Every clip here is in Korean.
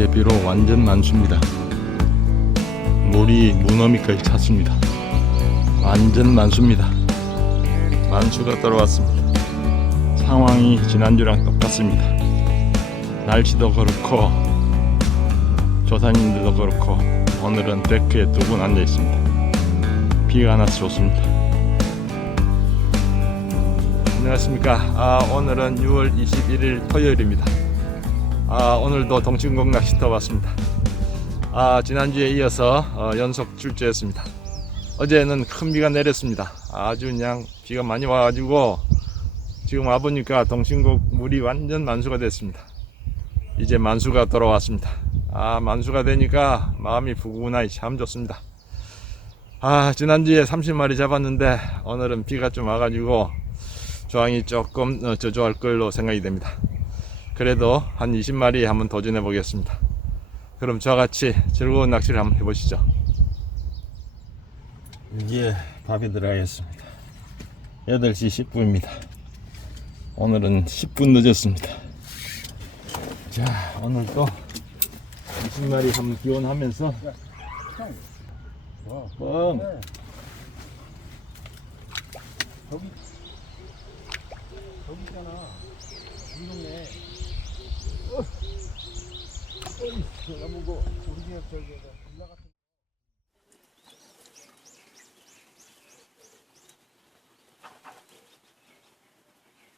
지난주에 비로 완전 만수입니다. 물이 무너미까지 찼습니다. 완전 만수입니다. 만수가 떨어왔습니다. 상황이 지난주랑 똑같습니다. 날씨도 그렇고 조사님들도 그렇고 오늘은 데크에 두 분 앉아 있습니다. 비가 안 와서 좋습니다. 안녕하십니까. 아, 오늘은 6월 21일 토요일입니다. 아, 오늘도 동친공 낚시터 왔습니다. 아, 지난주에 이어서 어, 연속 출제했습니다. 어제는 큰 비가 내렸습니다. 아주 그냥 비가 많이 와가지고 지금 와보니까 동친곡 물이 완전 만수가 됐습니다. 이제 만수가 돌아왔습니다. 아, 만수가 되니까 마음이 부근하니 참 좋습니다. 아, 지난주에 30마리 잡았는데 오늘은 비가 좀 와가지고 조항이 조금 어, 저조할 걸로 생각이 됩니다. 그래도 한 20마리 한번 도전해 보겠습니다. 그럼 저와 같이 즐거운 낚시를 한번 해보시죠. 이제 밥이 들어가겠습니다. 8시 10분입니다. 오늘은 10분 늦었습니다. 자, 오늘 또 20마리 한번 기원하면서 뻥!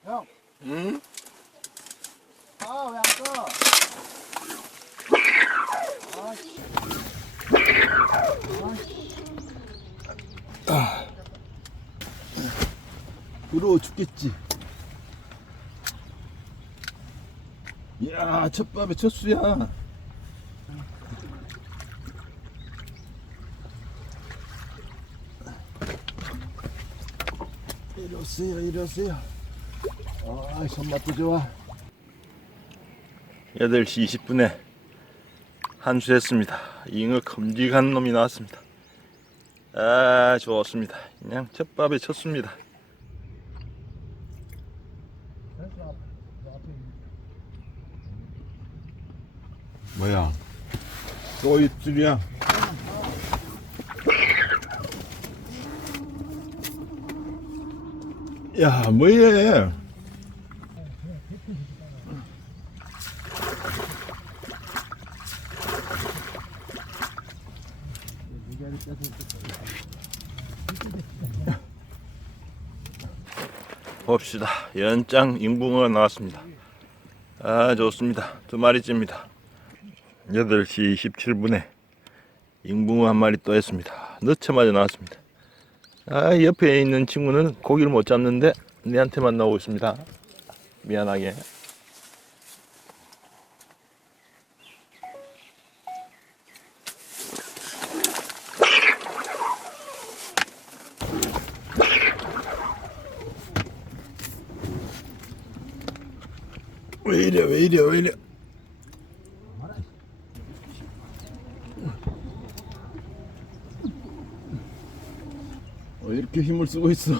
형. 응? 아, 왜 안 떠? 부러워 죽겠지. 이야, 첫밥에 첫 수야. 오세요, 이리 오세요. 아, 손맛도 좋아. 8시 20분에 한수 했습니다. 잉어 큼직한 놈이 나왔습니다. 아, 좋습니다. 그냥 첫밥에 쳤습니다. 뭐야? 또 입술이야? 야, 뭐해? 봅시다. 연장 잉붕어가 나왔습니다. 아, 좋습니다. 두 마리째입니다. 8시 27분에 잉붕어 한 마리 또 했습니다. 늦자마자 나왔습니다. 아, 옆에 있는 친구는 고기를 못 잡는데 내한테만 나오고 있습니다. 미안하게. 왜 이래, 왜 이래, 왜 이래. 왜 이렇게 힘을 쓰고 있어?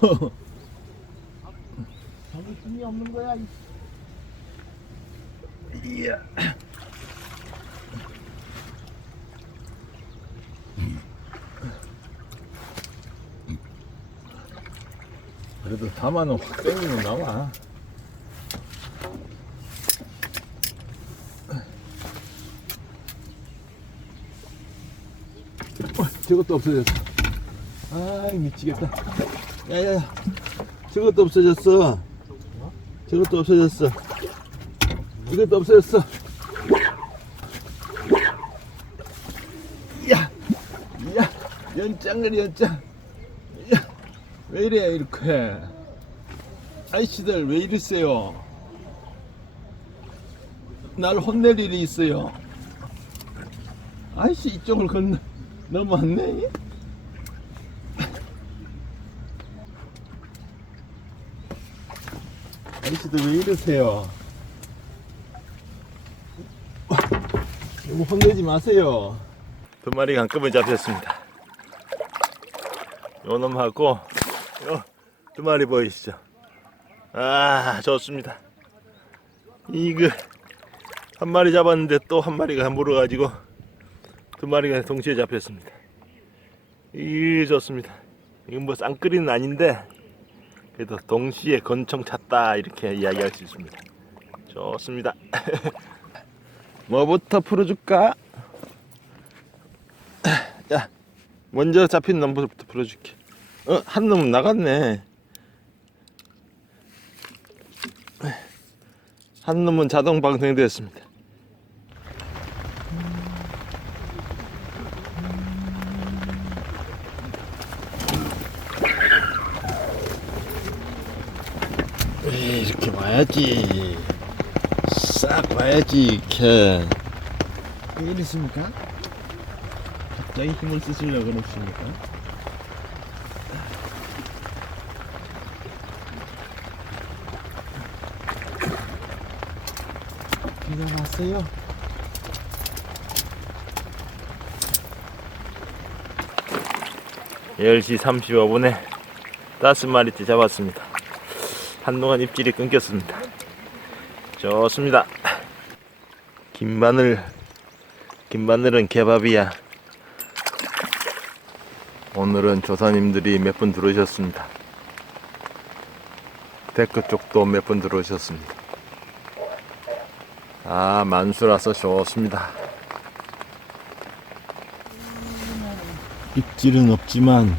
힘이 없는 거야. 이 이야. 그래도 담아는 확 땡기면 나와. 어, 저것도 없어졌어. 아이 미치겠다. 야야야, 저것도 없어졌어. 저것도 없어졌어. 이것도 없어졌어. 야, 야, 연장을 연장. 야, 왜 이래 이렇게? 아이씨들 왜 이러세요? 날 혼낼 일이 있어요. 아이씨 이쪽을 건너 넘어왔네. 아이씨들 왜 이러세요? 너무 혼내지 마세요. 두 마리가 한꺼번에 잡혔습니다. 요 놈하고 요 두 마리 보이시죠? 아 좋습니다. 이거 한 마리 잡았는데 또 한 마리가 물어가지고 두 마리가 동시에 잡혔습니다. 이 좋습니다. 이건 뭐 쌍끌이는 아닌데 그래도 동시에 건청 찼다 이렇게 이야기할 수 있습니다. 좋습니다. 뭐부터 풀어줄까? 야, 먼저 잡힌 놈부터 풀어줄게. 어, 한 놈은 나갔네. 한 놈은 자동 방생되었습니다. 에이, 이렇게 와야지. 싹 와야지, 이렇게. 왜 이랬습니까? 갑자기 힘을 쓰시려고 그러십니까? 비가 왔어요. 열시 35분에 다섯 마리째 잡았습니다. 한동안 입질이 끊겼습니다. 좋습니다. 김바늘, 김바늘은 개밥이야. 오늘은 조사님들이 몇 분 들어오셨습니다. 데크 쪽도 몇 분 들어오셨습니다. 아, 만수라서 좋습니다. 입질은 없지만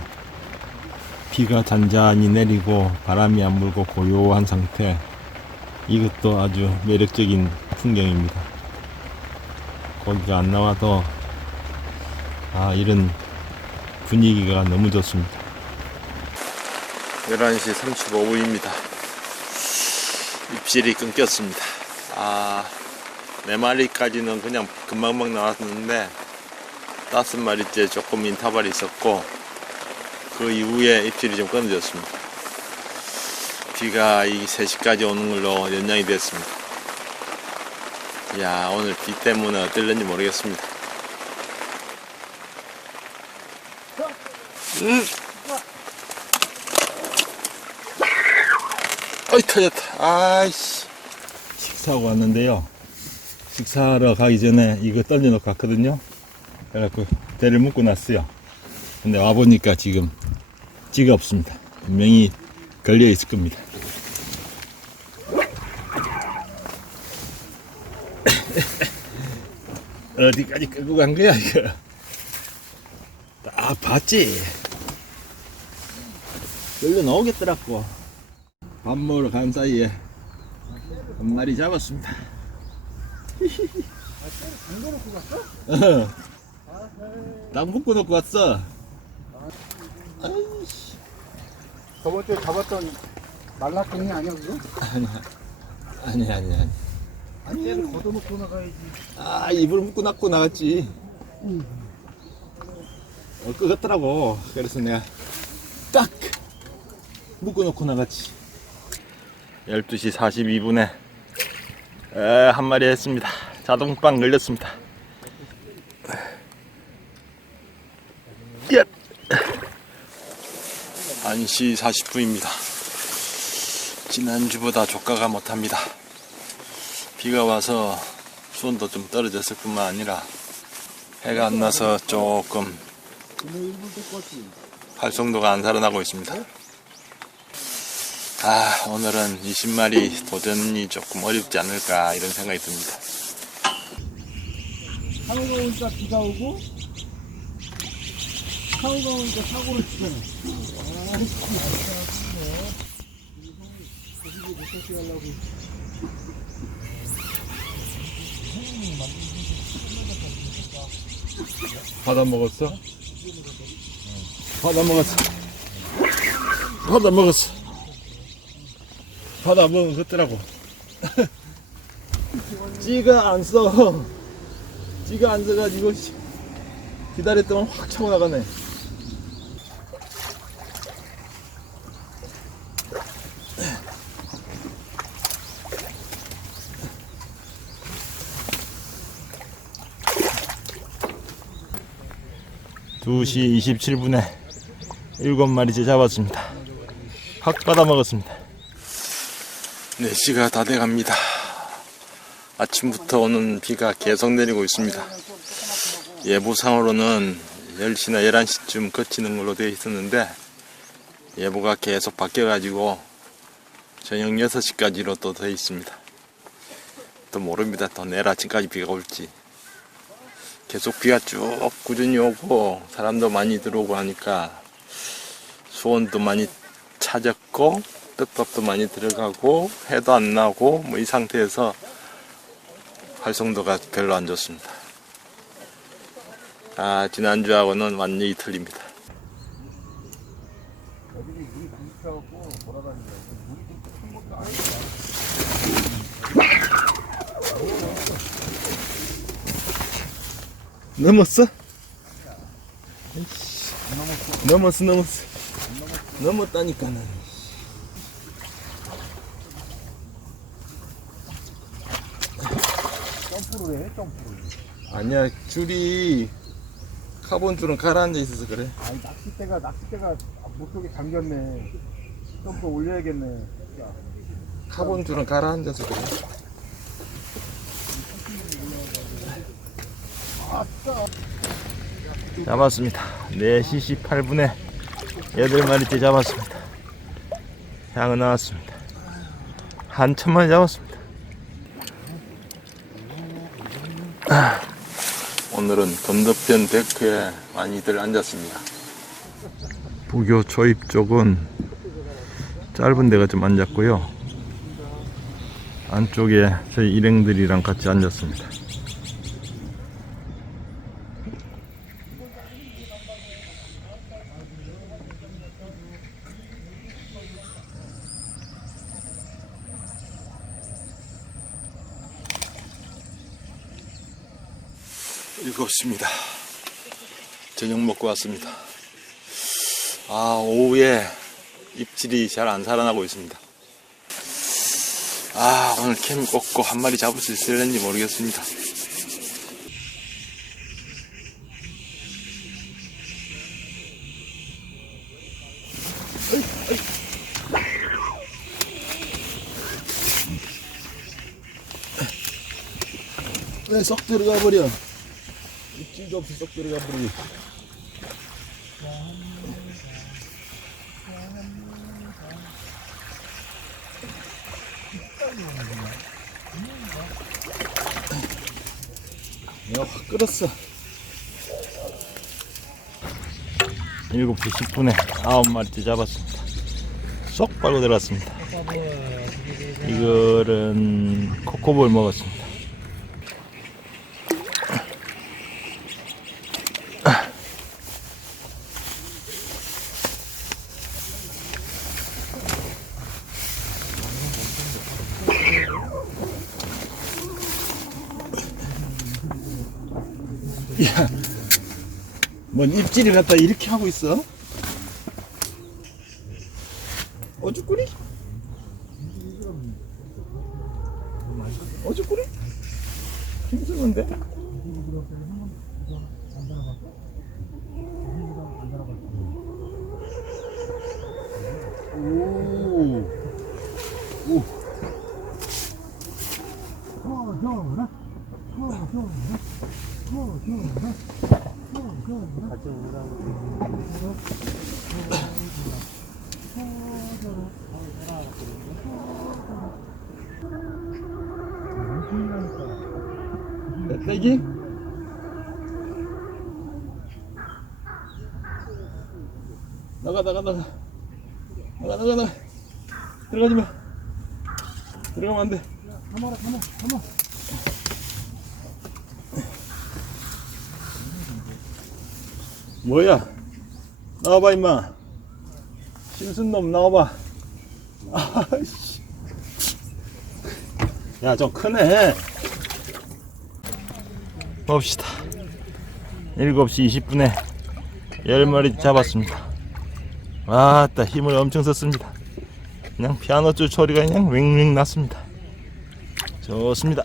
비가 잔잔히 내리고 바람이 안 불고 고요한 상태. 이것도 아주 매력적인 풍경입니다. 고기가 안 나와도 아 이런 분위기가 너무 좋습니다. 11시 35분입니다. 입질이 끊겼습니다. 아, 네 마리까지는 그냥 금방금방 나왔는데 다섯 마리째 조금 인터벌이 있었고 그 이후에 입질이 좀 끊어졌습니다. 비가 이 3시까지 오는 걸로 연장이 됐습니다. 야 오늘 비 때문에 어떨는지 모르겠습니다. 음. 어이 터졌다. 아이씨. 식사하고 왔는데요. 식사하러 가기 전에 이거 떨려놓고 갔거든요. 그래갖고 대를 묶고 놨어요. 근데 와보니까 지금 찌가 없습니다. 분명히 걸려 있을 겁니다. 어디까지 끌고 간 거야, 이거? 딱 봤지? 걸려 나오겠더라고. 밥 먹으러 간 사이에 한 마리 잡았습니다. 담궈 놓고 갔어? 어. 딱 묶고 놓고 왔어. 저번 주에 잡았던 말라깽이 아니야 그거? 아니 아니 아니. 아니 얘를 걷어놓고 나가야지. 아 입을 묶고 놨고 나갔지. 어, 끄겠더라고. 그래서 내가 딱 묶어 놓고 나갔지. 12시 42분에 한 마리 했습니다. 자동빵 걸렸습니다. 1시 40분입니다. 지난주보다 조가가 못합니다. 비가 와서 수온도 좀 떨어졌을 뿐만 아니라 해가 안 나서 조금 활성도가 안 살아나고 있습니다. 아, 오늘은 20마리 도전이 조금 어렵지 않을까 이런 생각이 듭니다. 상우가 오니까 비가 오고 상우가 오니까 사고를 치잖아. 받아 먹었어? 받아 먹었어. 받아 먹었어. 받아 먹은 것더라고. 찌가 안 써. 찌가 안 써가지고 씨, 기다렸더만 확 차고 나가네. 두시 27분에 일곱 마리째 잡았습니다. 확 받아 먹었습니다. 4시가 다 돼갑니다. 아침부터 오는 비가 계속 내리고 있습니다. 예보상으로는 10시나 11시쯤 그치는 걸로 되어 있었는데 예보가 계속 바뀌어가지고 저녁 6시까지로 또 되어 있습니다. 또 모릅니다. 또 내일 아침까지 비가 올지. 계속 비가 쭉 꾸준히 오고 사람도 많이 들어오고 하니까 수온도 많이 차졌고 떡밥도 많이 들어가고 해도 안 나고 뭐 이 상태에서 활성도가 별로 안 좋습니다. 아 지난주하고는 완전히 틀립니다. 넘었어? 넘었어 넘었어 넘었다니까는 점프를 해, 점프를. 아니야 줄이 카본 줄은 가라앉아 있어서 그래 아니, 낚싯대가, 낚싯대가 목속에 잠겼네. 점프 올려야겠네. 자, 카본 줄은 가라앉아서 그래 잡았습니다. 4시 18분에 8마리째 잡았습니다. 향은 나왔습니다. 한천 마리 잡았습니다. 아, 오늘은 건너편 데크에 많이들 앉았습니다. 부교 초입 쪽은 짧은 데가 좀 앉았고요. 안쪽에 저희 일행들이랑 같이 앉았습니다. 저녁 먹고 왔습니다. 아, 오후에 입질이 잘 안 살아나고 있습니다. 아, 오늘 캠 꽂고 한 마리 잡을 수 있을는지 모르겠습니다. 왜쏙 들어가 버려? 입질도 없이 쏙 들어가 버리 끌었어. 7시 10분에 9마리째 잡았습니다. 쏙 빨고 들어갔습니다. 이거는 코코볼 먹었습니다. 야, 뭔 입질을 갖다 이렇게 하고 있어? 어죽꾸리? 어죽꾸리? 힘쓰는데? 오, 오. 떼기? 나가 나가 나가. 나가 나가 나가. 들어가지 마. 들어가면 안돼. 가마라, 가마, 가마. 뭐야? 나와봐 임마. 심슨 놈 나와봐. 아이씨. 야좀 크네 봅시다. 7시 20분에 10마리 잡았습니다. 아따 힘을 엄청 썼습니다. 그냥 피아노 줄 소리가 그냥 웽웽 났습니다. 좋습니다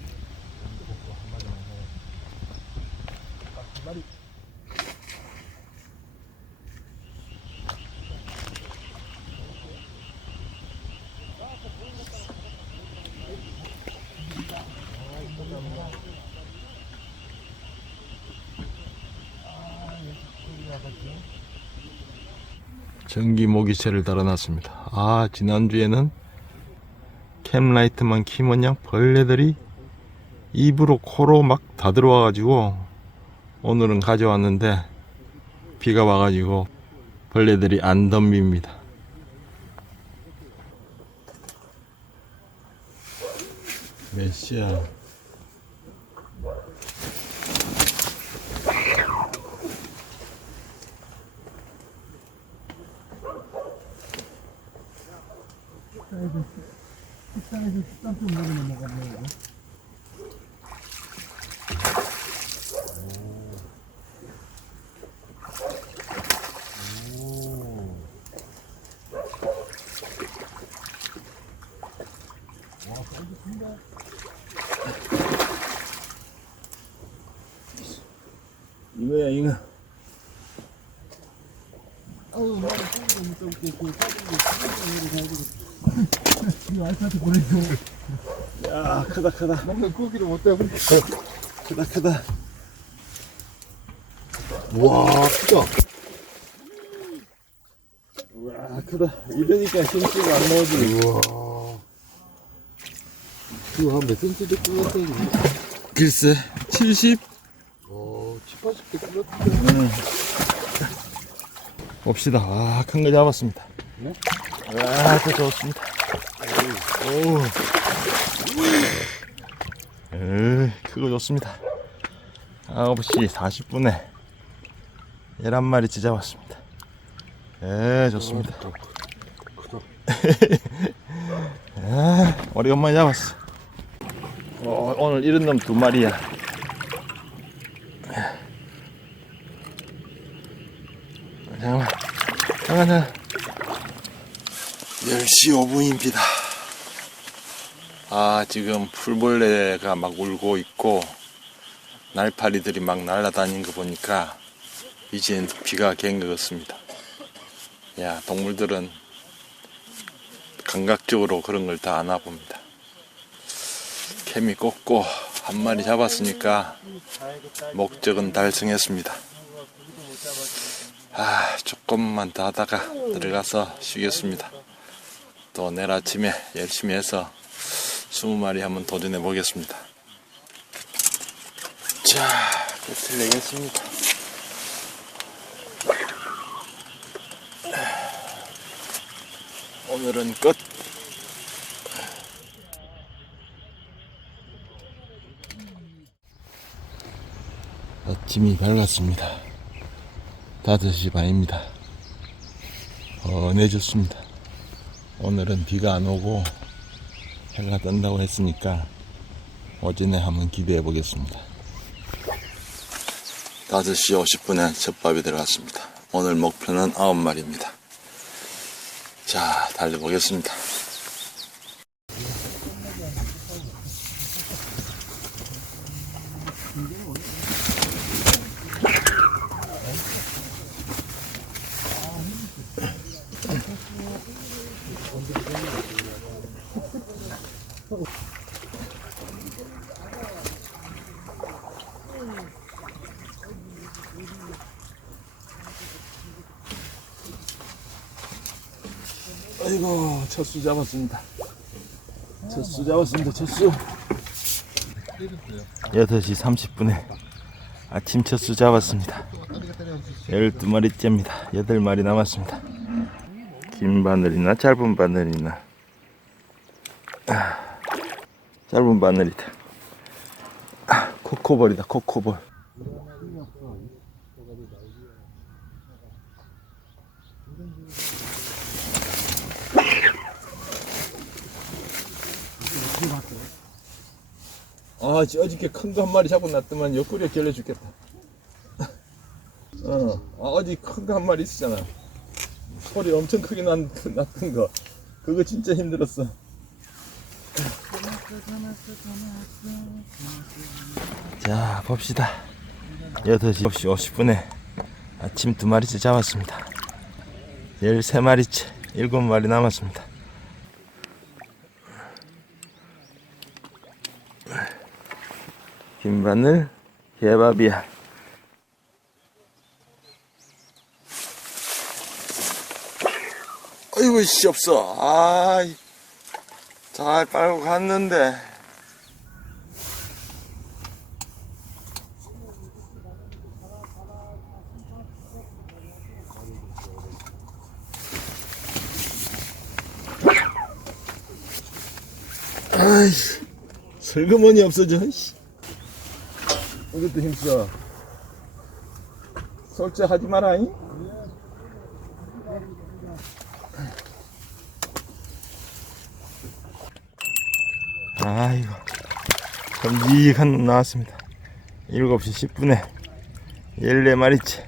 전기 모기채를 달아놨습니다. 아 지난주에는 캠라이트만 키면 양 벌레들이 입으로 코로 막 다 들어와 가지고 오늘은 가져왔는데 비가 와 가지고 벌레들이 안 덤빕니다. 몇 시야? 식당에서 식당 좀 먹으면 먹었네. 이거야 이거. 아우, 나는 소리도 못 잡고, 그, 빠진 거, 빠진 거 가야 되겠다. 이 알파한테 보내줘. 야 크다 크다 나는 고기를 못 잡고. 크다 크다. 와, 크다. 와 크다. 이러니까 힘쓰고 안 나오지. 우와. 이거 한몇 센치 같아, 글쎄 70. 어, 7, 80대 것 같은데. 봅시다. 아, 큰거 잡았습니다. 네? 아, 또 좋습니다. 오. 에 이, 그거 좋습니다. 9시 40분에 11마리째 잡았습니다. 예, 좋습니다. 아, 오래간만에 잡았어. 어, 오늘 이런 놈 두 마리야. 잠깐만. 잠깐, 잠깐. 10시 5분입니다. 아, 지금 풀벌레가 막 울고 있고, 날파리들이 막 날아다니는 거 보니까, 이젠 비가 갠 것 같습니다. 야, 동물들은 감각적으로 그런 걸 다 아나 봅니다. 개미 꽂고 한 마리 잡았으니까 목적은 달성했습니다. 아, 조금만 더 하다가 들어가서 쉬겠습니다. 또 내일 아침에 열심히 해서 20마리 한번 도전해 보겠습니다. 자, 끝을 내겠습니다. 오늘은 끝. 아침이 밝았습니다. 5시 반입니다. 어내졌습니다. 오늘은 비가 안 오고 해가 뜬다고 했으니까 어제내 한번 기대해 보겠습니다. 5시 50분에 젖밥이 들어갔습니다. 오늘 목표는 9마리입니다. 자, 달려보겠습니다. 첫수 잡았습니다. 첫수 잡았습니다, 첫 수. 8시 30분에 아침 첫수 잡았습니다. 12마리째입니다. 8마리 남았습니다. 긴 바늘이나 짧은 바늘이나 아, 짧은 바늘이다. 아, 코코볼이다, 코코볼. 아, 저 어저께 큰 거 한 마리 잡고 놨더만 옆구리에 결려 죽겠다. 어, 아, 어제 큰거 한 마리 있었잖아. 소리 엄청 크게 난, 났던 거. 그거 진짜 힘들었어. 자, 봅시다. 8시 50분에 아침 두 마리째 잡았습니다. 13마리째, 7마리 남았습니다. 김마늘 개밥이야. 아이고 씨 없어. 아이 잘 빨고 갔는데. 아이 슬그머니 없어져. 씨. 이것도 힘써. 설치하지 마라잉. 아이고, 놈 나왔습니다. 7시 10분에 14마리째.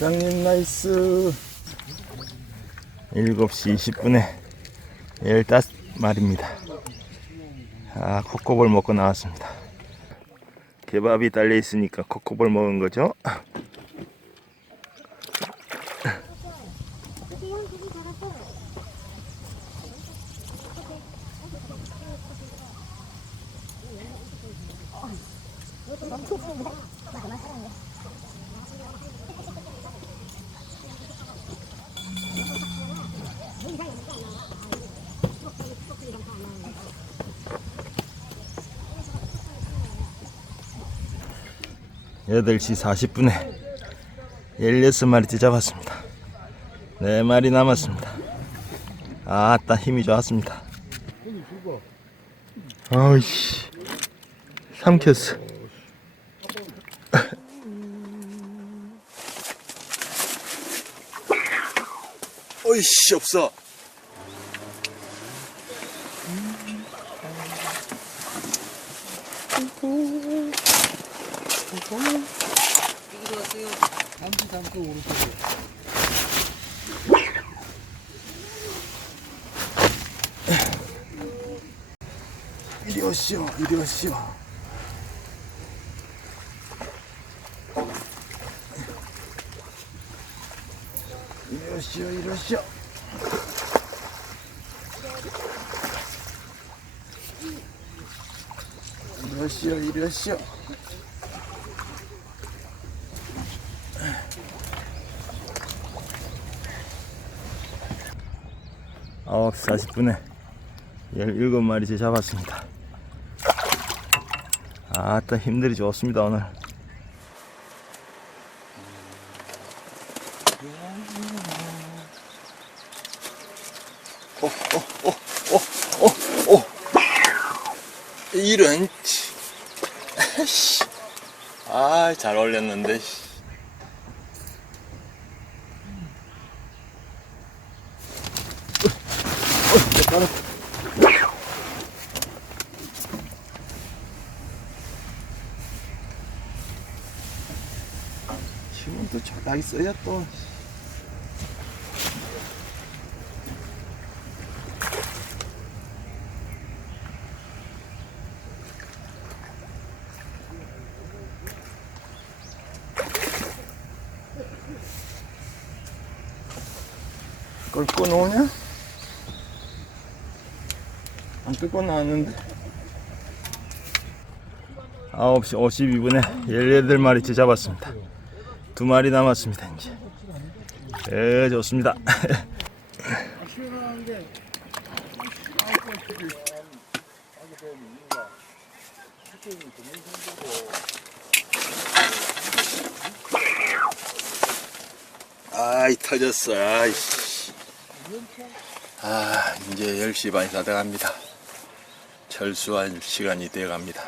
사장님 나이스 7시 20분에 15마리입니다. 아 코코볼 먹고 나왔습니다. 개밥이 달려 있으니까 코코볼 먹은 거죠 여덟 시 40분에 16마리째 잡았습니다. 4마리 남았습니다. 아따 힘이 좋았습니다. 아이씨 삼켰어. 어이씨 없어 doğru 医療しよう医療しよう医療しよう医療しよう医療しよう医療しよう 9시 40분에 17마리째 잡았습니다. 아따 힘들이 좋습니다 오늘. 오오오오오오 이런 아잘 올렸는데 있어요 또. 그걸 꺼놓으냐? 안 끌고 나왔는데 9시 52분에 18마리째 잡았습니다 두 마리 남았습니다 이제. 예 좋습니다. 아이 터졌어 아이씨. 아 이제 10시 반이 다 돼갑니다. 철수할 시간이 돼갑니다.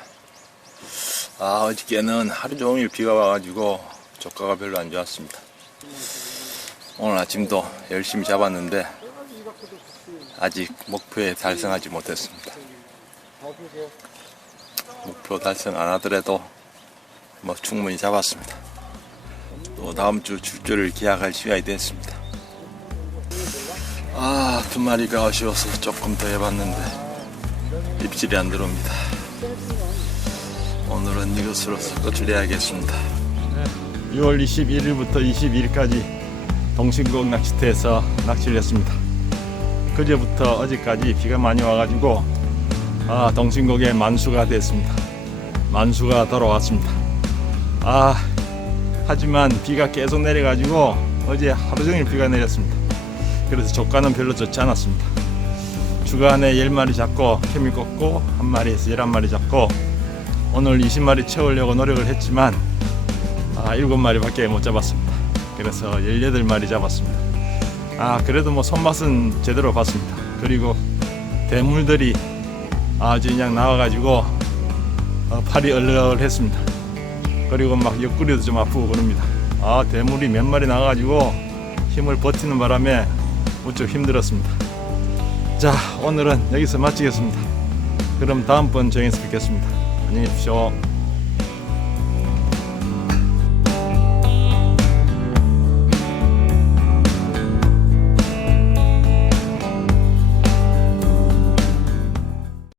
아 어저께는 하루 종일 비가 와가지고 조가가 별로 안 좋았습니다 오늘 아침도 열심히 잡았는데 아직 목표에 달성하지 못했습니다 목표 달성 안 하더라도 뭐 충분히 잡았습니다 또 다음 주 출조를 기약할 시간이 됐습니다. 아, 두 마리가 아쉬워서 조금 더 해봤는데 입질이 안 들어옵니다. 오늘은 이것으로 끝을 내야겠습니다. 6월 21일부터 22일까지 동신곡 낚시터에서 낚시를 했습니다. 그제부터 어제까지 비가 많이 와가지고 아, 동신곡에 만수가 됐습니다. 만수가 돌아왔습니다. 아 하지만 비가 계속 내려가지고 어제 하루 종일 비가 내렸습니다. 그래서 조과는 별로 좋지 않았습니다. 주간에 10마리 잡고 케미 꽂고 한 마리에서 11마리 잡고 오늘 20마리 채우려고 노력을 했지만 아, 7마리밖에 못 잡았습니다. 그래서 18마리 잡았습니다. 아, 그래도 뭐 손맛은 제대로 봤습니다. 그리고 대물들이 아주 그냥 나와가지고 어, 팔이 얼얼했습니다. 그리고 막 옆구리도 좀 아프고 그럽니다. 아, 대물이 몇 마리 나와가지고 힘을 버티는 바람에 무척 힘들었습니다. 자, 오늘은 여기서 마치겠습니다. 그럼 다음번 정에서 뵙겠습니다. 안녕히 계십시오.